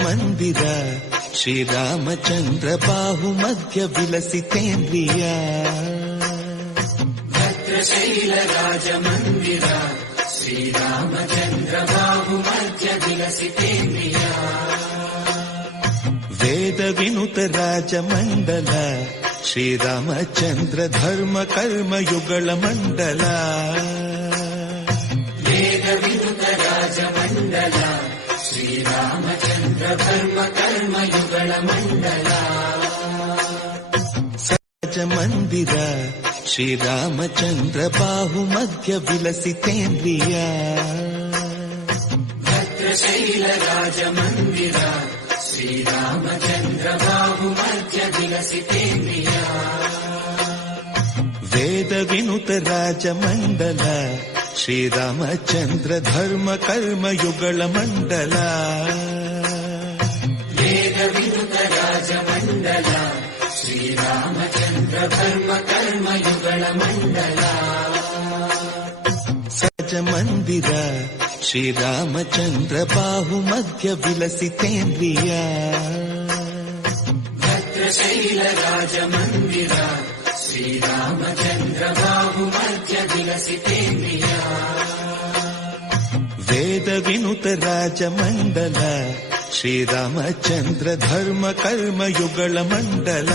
ಮಂದಿರ ಶ್ರೀರಾಮಚಂದ್ರ ಬಾಹು ಮಧ್ಯ ವಿಲಸಿತೇಂದ್ರಿಯ ಭದ್ರಶೈಲ ರಾಜ ಮಂದಿರ ಶ್ರೀರಾಮಚಂದ್ರ ಬಾಹು ಮಧ್ಯ ವಿಲಸಿತೇಂದ್ರಿಯ ವೇದ ವಿನುತ ರಾಜ ಮಂಡಲ ಶ್ರೀರಾಮಚಂದ್ರ ಧರ್ಮ ಕರ್ಮ ಯುಗಳ ಮಂಡಲ ವೇದ ವಿನುತ ರಾಜ ಮಂಡಲ ಶ್ರೀರಾಮಚಂದ್ರ ಧರ್ಮ ಕರ್ಮ ಯುಗಳ ಮಂಡಲ ಸಹಜ ಮಂದಿರ ಶ್ರೀರಾಮಚಂದ್ರ ಬಾಹು ಮಧ್ಯ ವಿಲಸಿತೇಂದ್ರಿಯ ಭದ್ರಶೈಲ ರಾಜ ಮಂದಿರ ಶ್ರೀರಾಮಚಂದ್ರ ಬಾಹು ಮಧ್ಯ ವಿಲಸಿತೇಂದ್ರಿಯ ವೇದ ವಿನುತ ರಾಜ ಮಂಡಲ ಶ್ರೀರಾಮಚಂದ್ರ ಧರ್ಮ ಕರ್ಮ ಯುಗಳ ಮಂಡಲ ವೇದ ವಿನುತ ರಾಜ ಮಂಡಲ ಶ್ರೀರಾಮಚಂದ್ರ ಧರ್ಮ ಕರ್ಮ ಯುಗಳ ಮಂಡಲ ಸಹಜ ಮಂದಿರ ಶ್ರೀರಾಮಚಂದ್ರ ಬಾಹು ಮಧ್ಯ ವಿಲಸಿತೇಂದ್ರಿಯ ಭದ್ರಶೈಲ ರಾಜ ಮಂದಿರ ಶ್ರೀರಾಮಚಂದ್ರ ಬಾಹು ಮಧ್ಯ ವಿಲಸಿತೇಂದ್ರಿಯ ವೇದ ವಿನುತ ರಾಜ ಮಂಡಲ ಶ್ರೀರಾಮಚಂದ್ರ ಧರ್ಮ ಕರ್ಮ ಯುಗಳ ಮಂಡಲ